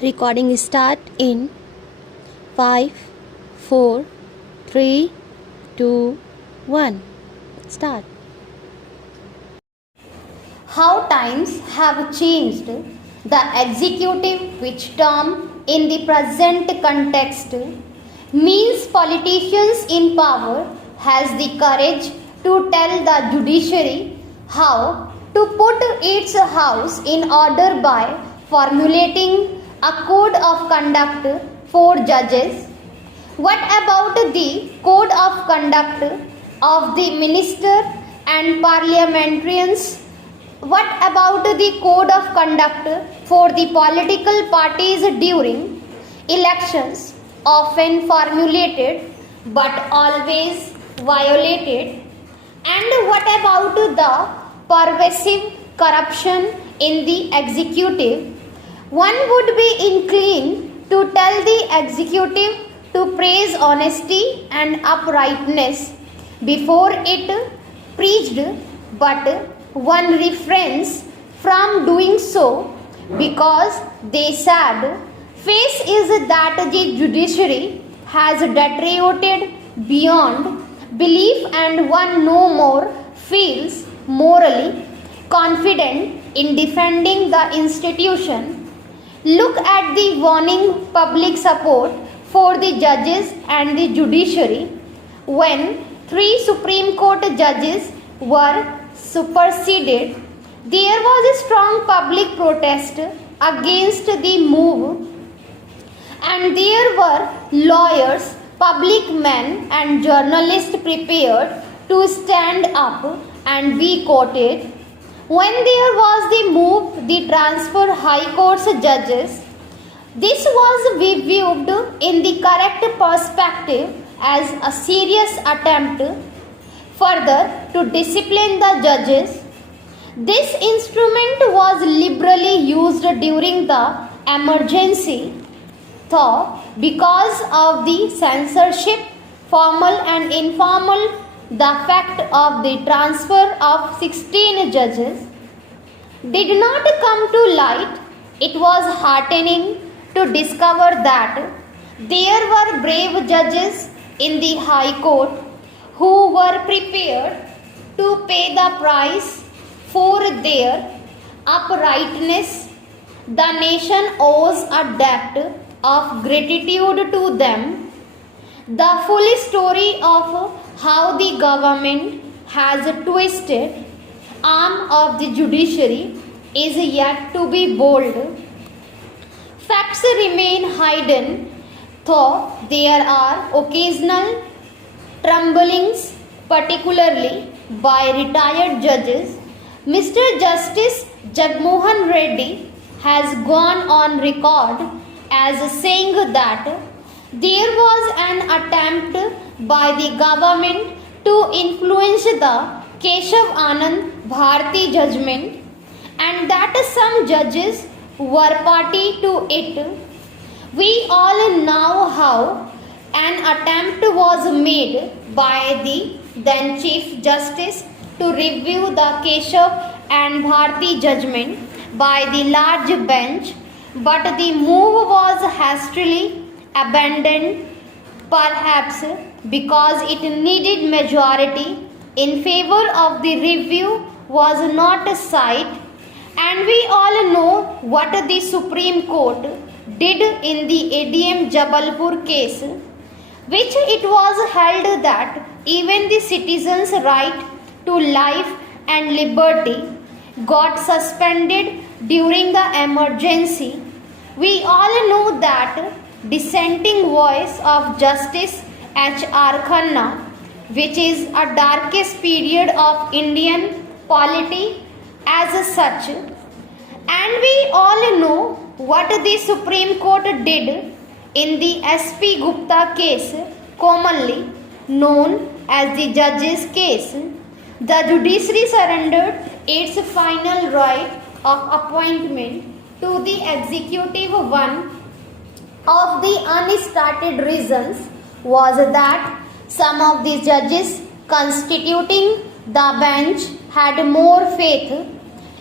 Recording start in 5, 4, 3, 2, 1. Start. How times have changed. The executive, which term in the present context means politicians in power, has the courage to tell the judiciary how to put its house in order by formulating a code of conduct for judges. What about the code of conduct of the minister and parliamentarians? What about the code of conduct for the political parties during elections, often formulated but always violated? And what about the pervasive corruption in the executive? One would be inclined to tell the executive to praise honesty and uprightness before it preached, but one refrains from doing so because they said face is that the judiciary has deteriorated beyond belief and one no more feels morally confident in defending the institution. Look at the warning public support for the judges and the judiciary when 3 Supreme Court judges were superseded. There was a strong public protest against the move, and there were lawyers, public men, and journalists prepared to stand up and be quoted. When there was the move, the transfer High Court's judges, this was viewed in the correct perspective as a serious attempt further to discipline the judges. This instrument was liberally used during the emergency, though because of the censorship, formal and informal, the fact of the transfer of 16 judges did not come to light. It was heartening to discover that there were brave judges in the High Court who were prepared to pay the price for their uprightness. The nation owes a debt of gratitude to them. The full story of how the government has twisted arm of the judiciary is yet to be bold. Facts remain hidden, though there are occasional tremblings, particularly by retired judges. Mr. Justice Jagmohan Reddy has gone on record as saying that there was an attempt by the government to influence the Keshav Anand Bharti judgment and that some judges were party to it. We all know how an attempt was made by the then Chief Justice to review the Keshav and Bharti judgment by the large bench, but the move was hastily abandoned, perhaps because it needed majority in favor of the review was not sight, and we all know what the Supreme Court did in the ADM Jabalpur case, which it was held that even the citizens' right to life and liberty got suspended during the emergency. We all know that dissenting voice of Justice H.R. Khanna, which is a darkest period of Indian polity as such. And we all know what the Supreme Court did in the S.P. Gupta case, commonly known as the judge's case. The judiciary surrendered its final right of appointment to the executive. One of the unstarted reasons was that some of the judges constituting the bench had more faith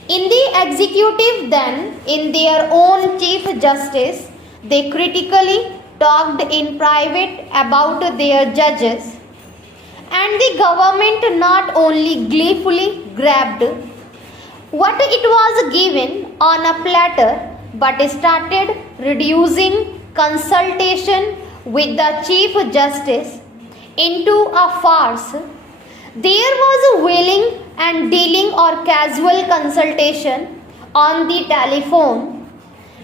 In the executive, then, in their own Chief Justice, they critically talked in private about their judges, and the government not only gleefully grabbed what it was given on a platter but started reducing consultation with the Chief Justice into a farce. There was a wheeling and dealing or casual consultation on the telephone.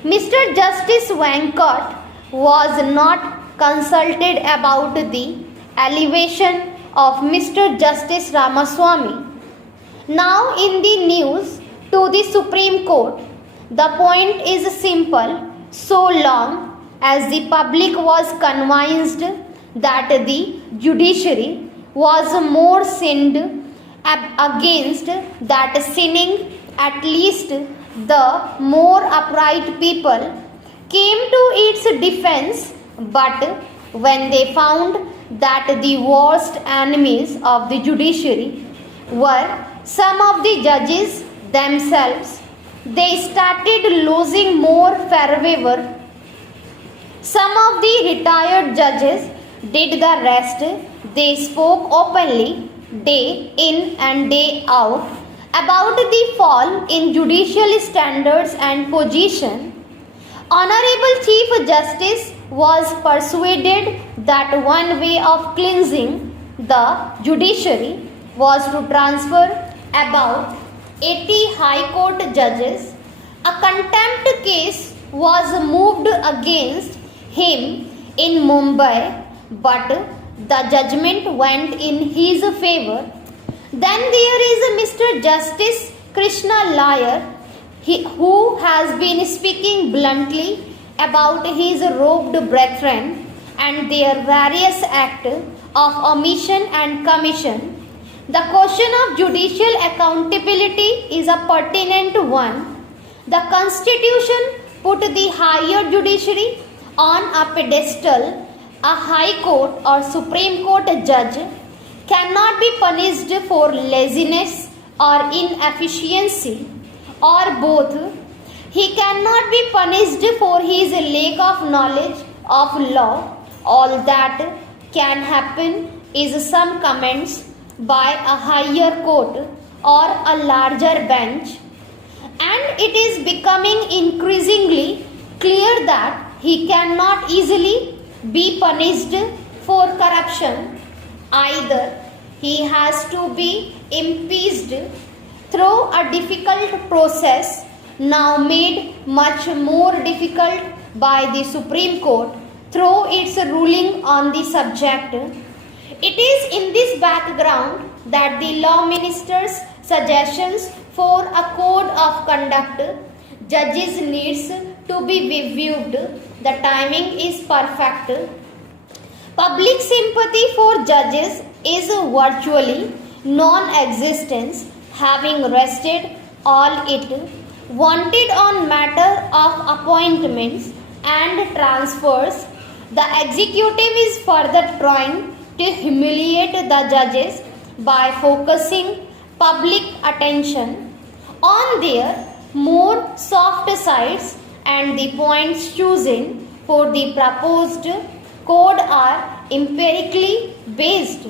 Mr. Justice Venkat was not consulted about the elevation of Mr. Justice Ramaswamy. Now in the news to the Supreme Court, the point is simple: so long as the public was convinced that the judiciary was more sinned against that sinning, at least the more upright people came to its defense. But when they found that the worst enemies of the judiciary were some of the judges themselves, they started losing more favor. Some of the retired judges did the rest. They spoke openly, day in and day out, about the fall in judicial standards and position. Honorable Chief Justice was persuaded that one way of cleansing the judiciary was to transfer about 80 High Court judges. A contempt case was moved against him in Mumbai, but the judgment went in his favor. Then there is Mr. Justice Krishna Iyer, who has been speaking bluntly about his robed brethren and their various acts of omission and commission. The question of judicial accountability is a pertinent one. The Constitution put the higher judiciary on a pedestal. A High Court or Supreme Court judge cannot be punished for laziness or inefficiency, or both. He cannot be punished for his lack of knowledge of law. All that can happen is some comments by a higher court or a larger bench, and it is becoming increasingly clear that he cannot easily be punished for corruption. Either he has to be impeached through a difficult process, now made much more difficult by the Supreme Court through its ruling on the subject. It is in this background that the Law Minister's suggestions for a code of conduct judges needs to be reviewed. The timing is perfect. Public sympathy for judges is virtually non-existent, having rested all it wanted on matter of appointments and transfers. The executive is further trying to humiliate the judges by focusing public attention on their more soft sides, and the points chosen for the proposed code are empirically based.